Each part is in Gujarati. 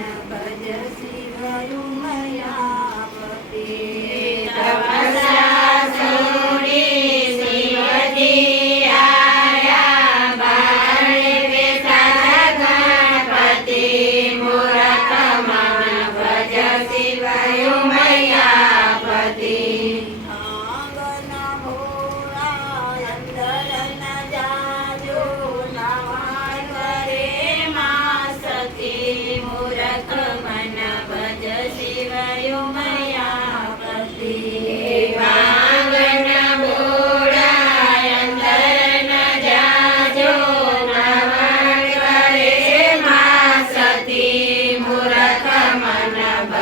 Na pada si rayu mai.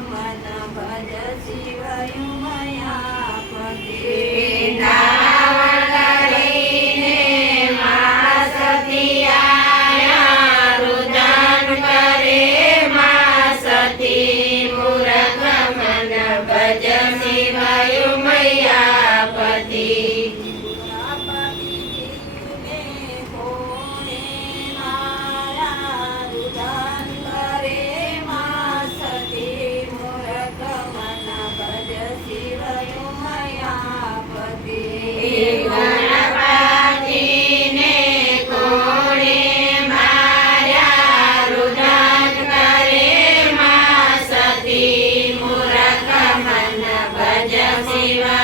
મન ભજ શિવયુ મયા પતિ Yeah.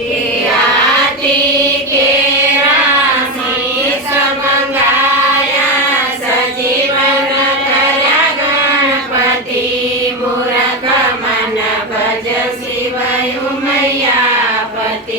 वायुमयापति